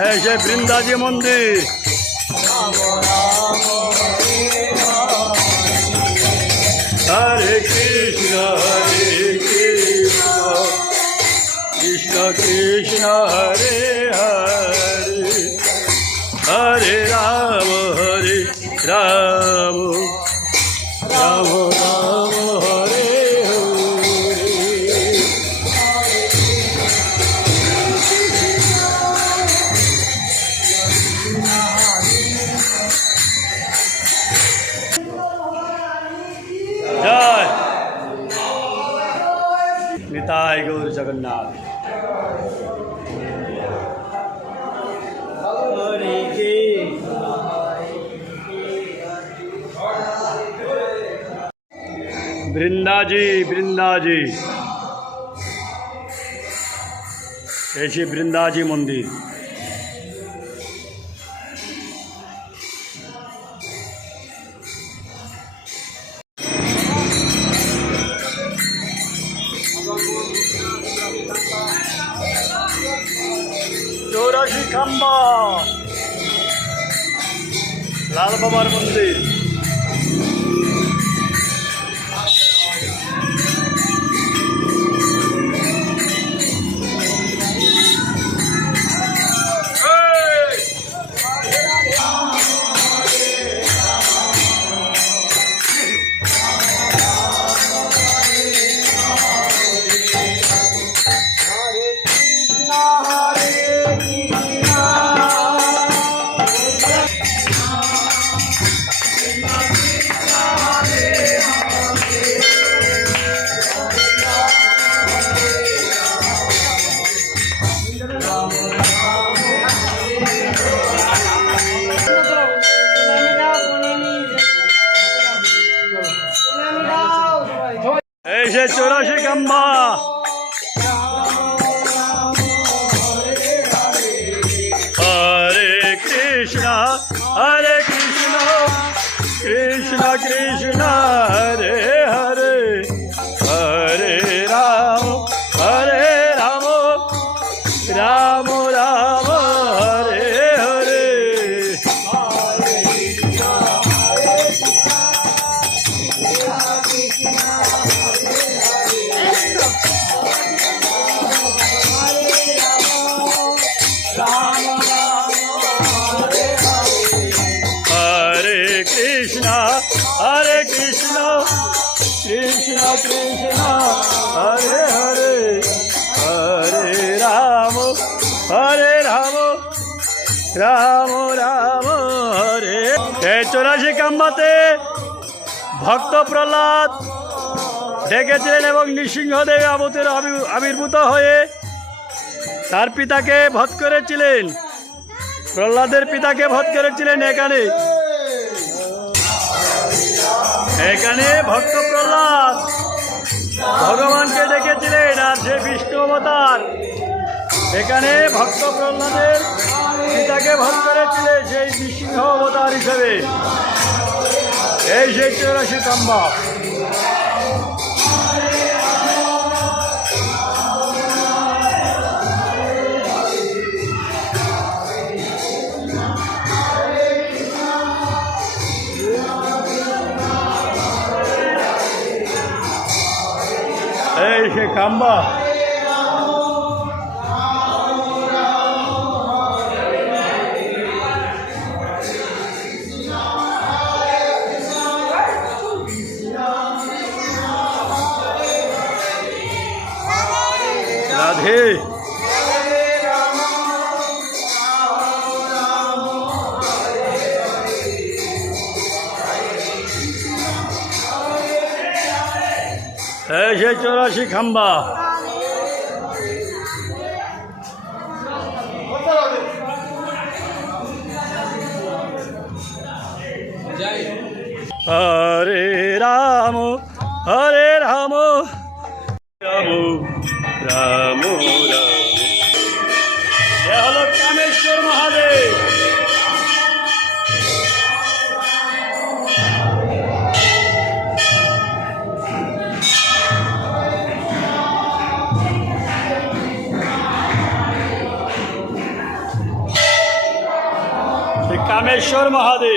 এই যে বৃন্দাজি মন্দির। হরে কৃষ্ণ কৃষ্ণ কৃষ্ণ হরে হরে হরে রাম রাম রাম হরে জয় নিতাই গৌর জগন্নাথ। বৃন্দাজি বৃন্দাজি এই সেই বৃন্দাজি মন্দির। চৌরাশি খাম্বা লাল বাবার মন্দির। এই সে চৌরাশি খাম্বা। হরে কৃষ্ণ কৃষ্ণ কৃষ্ণ হরে হরে হরে রাম রাম রাম হরে হরে। হরে কৃষ্ণ কৃষ্ণ কৃষ্ণ হরে হরে হরে রাম রাম রাম হরে। এই চৌরাশি কাম্বাতে ভক্ত প্রহ্লাদ ডেকেছিলেন এবং নৃসিংহদেব আবির্ভূত হয়ে তার পিতাকে বধ করেছিলেন। প্রহ্লাদের পিতাকে বধ করেছিলেন এখানে ভক্ত প্রহ্লাদ ভগবানকে ডেকেছিলেন। আর যে বিষ্ণু অবতার এখানে ভক্ত প্রহ্লাদের পিতাকে বধ করেছিলেন সেই নৃসিংহ অবতার হিসেবে। এই সেই চৌরাশি কাম্বা। এই সে কাম্বা। রাধে এই সে চৌরাশি খাম্বা। হরে রাম রাম রাম রাম। এ হলো কামেশ্বর মহাদেব। রামেশ্বর মহাদেব।